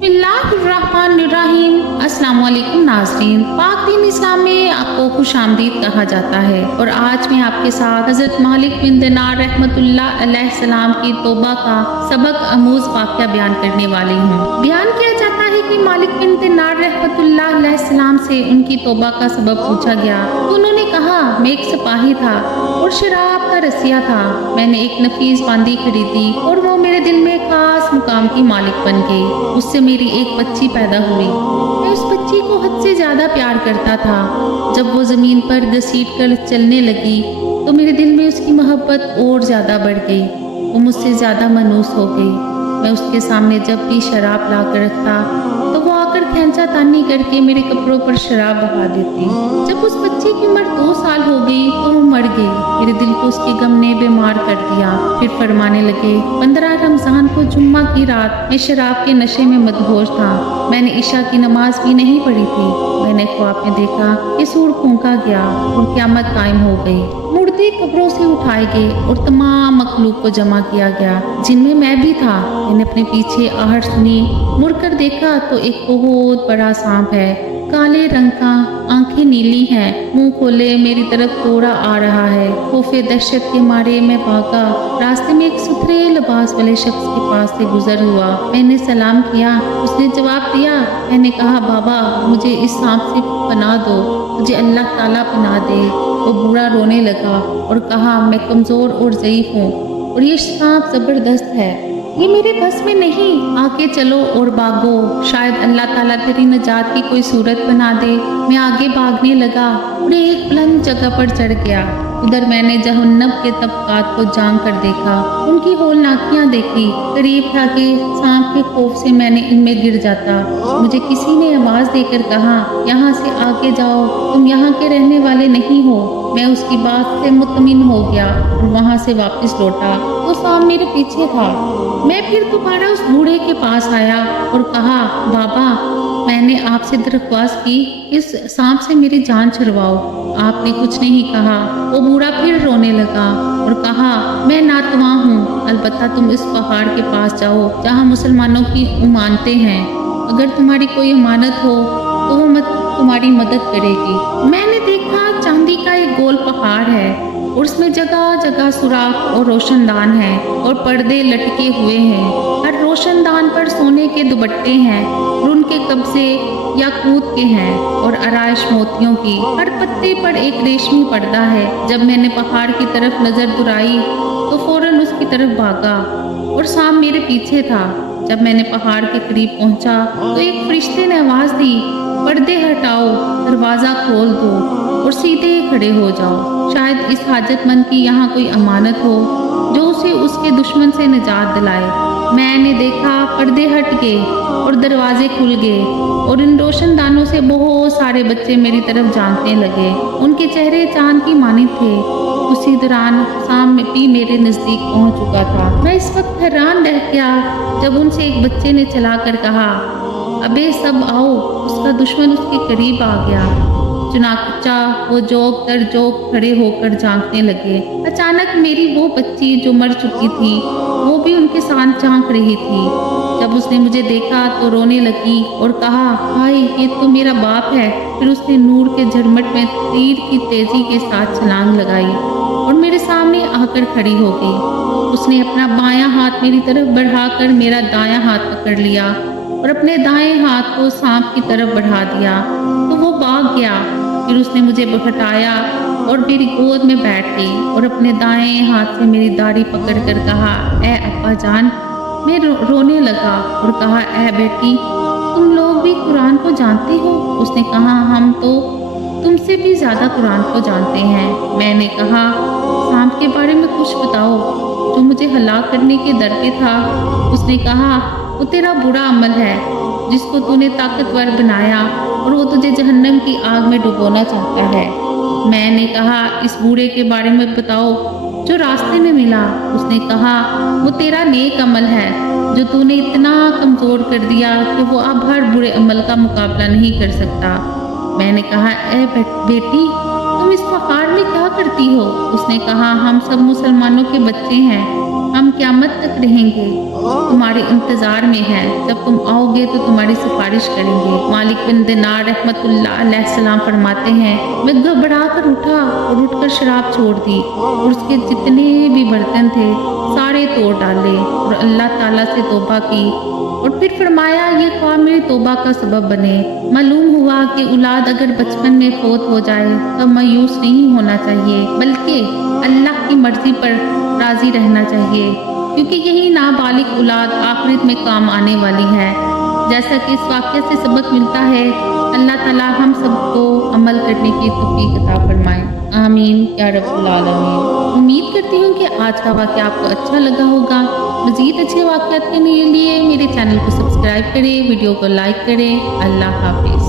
बिस्मिल्लाहिर्रहमानिर्रहीम। अस्सलाम वालेकुम नाज़रीन। पाक दीन इस्लाम में आपको खुशामदीद कहा जाता है और आज मैं आपके साथ हज़रत मालिक बिन दिनार रहमतुल्लाह अलैहि सलाम की तौबा का सबक आमूज वाक़या बयान करने वाली हूँ। बयान किया जाता है कि मालिक बिन दिनार रहमतुल्लाह अलैहि सलाम से उनकी तौबा का सबब पूछा गया तो उन्होंने कहा, मैं एक सिपाही था और शराब का रसिया था। मैंने एक नफीस बांदी खरीदी और वो मेरे दिल में खास मुकाम की मालिक बन गई। उससे मेरी एक बच्ची पैदा हुई। मैं उस बच्ची को हद से ज्यादा प्यार करता था। जब वो जमीन पर घसीट कर चलने लगी तो मेरे दिल में उसकी मोहब्बत और ज्यादा बढ़ गई। वो मुझसे ज्यादा मनूस हो गई। मैं उसके सामने जब भी शराब ला कर रखता तो वो आकर खैंचा तानी करके मेरे कपड़ों पर शराब बहा देती। जब उस बच्ची की उम्र 2 साल हो गई तो वो मर गई। मेरे दिल को उसके गम ने बीमार कर दिया। फिर फरमाने लगे, 15 रमजान को जुम्मा की रात मैं शराब के नशे में मदहोश था। मैंने इशा की नमाज भी नहीं पढ़ी थी। मैंने ख्वाब में देखा कि सूर फूंका गया और क़यामत कायम हो गई। मुर्दे कब्रों से उठाए गए और तमाम मखलूक को जमा किया गया, जिनमें मैं भी था। मैंने अपने पीछे आहट सुनी, मुड़कर देखा तो एक बहुत बड़ा सांप है, काले रंग का, आंखें नीली हैं, मुंह खोले मेरी तरफ दौड़ा आ रहा है। खौफे दहशत के मारे मैं भागा। रास्ते में एक सुथरे लिबास वाले शख्स के पास से गुजर हुआ। मैंने सलाम किया। उसने जवाब दिया। मैंने कहा, बाबा मुझे इस सांप से पनाह दो, मुझे अल्लाह ताला पनाह दे। वो बूढ़ा रोने लगा और कहा, मैं कमजोर और ज़ईफ हूँ और ये सांप जबरदस्त है, ये मेरे बस में नहीं। आगे चलो और भागो, शायद अल्लाह ताला तेरी नजात की कोई सूरत बना दे। मैं आगे भागने लगा और एक बुलंद जगह पर चढ़ गया। उधर मैंने जहन्नम के तबकात को जान कर देखा, उनकी होलनाकियां देखी। करीब था कि सांप के खौफ से मैंने इनमें गिर जाता। मुझे किसी ने आवाज देकर कहा, यहाँ से आगे जाओ, तुम यहाँ के रहने वाले नहीं हो। मैं उसकी बात से मुतमिन हो गया और वहाँ से वापस लौटा तो सांप मेरे पीछे था। मैं फिर दोबारा उस बूढ़े के पास आया और कहा, बाबा मैंने आपसे दरख्वास्त की, इस सांप से मेरी जान छुड़वाओ। आपने कुछ नहीं कहा। वो बूढ़ा फिर रोने लगा और कहा, मैं नातवा हूँ, अलबत्ता तुम इस पहाड़ के पास जाओ जहाँ मुसलमानों की मानते हैं। अगर तुम्हारी कोई अमानत हो तो वो तुम्हारी मदद करेगी। मैंने देखा चांदी का एक गोल पहाड़ है और उसमें जगह जगह सुराख और रोशनदान है और पर्दे लटके हुए हैं। हर रोशनदान पर सोने के दुपट्टे हैं और उनके कब्जे याकूत के हैं और आराइश मोतियों की। हर पत्ते पर एक रेशमी पर्दा है। जब मैंने पहाड़ की तरफ नजर दुराई तो फौरन उसकी तरफ भागा और सांप मेरे पीछे था। जब मैंने पहाड़ के करीब पहुंचा तो एक फरिश्ते ने आवाज दी, पर्दे हटाओ, दरवाजा खोल दो और सीधे खड़े हो जाओ। शायद इस हाजतमंद की यहाँ कोई अमानत हो जो उसे उसके दुश्मन से निजात दिलाए। मैंने देखा पर्दे हट गए और दरवाजे खुल गए और इन रोशनदानों से बहुत सारे बच्चे मेरी तरफ झांकने लगे। उनके चेहरे चांद की मानी थे। उसी दौरान सांप भी मेरे नज़दीक पहुंच चुका था। मैं इस वक्त हैरान रह गया जब उनसे एक बच्चे ने चलाकर कहा, अबे सब आओ। उसका दुश्मन उसके करीब आ गया। चुनाचा वो जोक दर जोक खड़े होकर झांकने लगे। अचानक मेरी वो बच्ची जो मर चुकी थी वो भी उनके साथ झांक रही थी। जब उसने मुझे देखा तो रोने लगी और कहा, हाय ये तो मेरा बाप है। फिर उसने नूर के झरमट में तीर की तेजी के साथ छलांग लगाई और मेरे सामने आकर खड़ी हो गई। उसने अपना बायां हाथ मेरी तरफ बढ़ाकर मेरा दायां हाथ पकड़ लिया और अपने दाएं हाथ को सांप की तरफ बढ़ा दिया तो वो भाग गया। फिर उसने मुझे हटाया और मेरी गोद में बैठ गई और अपने दाएं हाथ से मेरी दाढ़ी पकड़कर कहा, ए अब्बा जान। मैं रोने लगा और कहा, ए बेटी तुम लोग भी कुरान को जानते हो? उसने कहा, हम तो तुमसे भी ज्यादा कुरान को जानते हैं। मैंने कहा, सांप के बारे में कुछ बताओ जो मुझे हलाक करने के डर पे था। उसने कहा, वो तेरा बुरा अमल है जिसको तूने ताकतवर बनाया और वो तुझे जहन्नम की आग में डुबोना चाहता है। मैंने कहा, इस बूढ़े के बारे में बताओ जो रास्ते में मिला। उसने कहा, वो तेरा नेक अमल है जो तूने इतना कमजोर कर दिया कि वो अब हर बुरे अमल का मुकाबला नहीं कर सकता। मैंने कहा, ए बेटी तुम इस पहाड़ में क्या करती हो? उसने कहा, हम सब मुसलमानों के बच्चे हैं, हम क़यामत तक रहेंगे तुम्हारे इंतज़ार में है। जब तुम आओगे तो तुम्हारी सिफारिश करेंगे। मालिक बिन दिनार रहमतुल्लाह अलैहिस्सलाम फरमाते हैं, मैं घबरा कर उठा और उठकर शराब छोड़ दी और उसके जितने भी बर्तन थे सारे तोड़ डाले और अल्लाह ताला से तौबा की और फिर फरमाया ये ख्वाब मेरी तौबा का सबब बने। मालूम हुआ कि औलाद अगर बचपन में फौत हो जाए तो मायूस नहीं होना चाहिए, बल्कि अल्लाह की मर्जी पर राज़ी रहना चाहिए, क्योंकि यही नाबालिग औलाद आखिरत में काम आने वाली है। जैसा कि इस वाक़ये से सबक मिलता है, अल्लाह ताला हम सबको अमल करने की तौफीक अता फरमाए। आमीन या रब्बुल आलमीन। उम्मीद करती हूँ कि आज का वाक़या आपको अच्छा लगा होगा। मज़ीद अच्छे वाक़यात के लिए मेरे चैनल को सब्सक्राइब करें, वीडियो को लाइक करें। अल्लाह हाफ़िज़।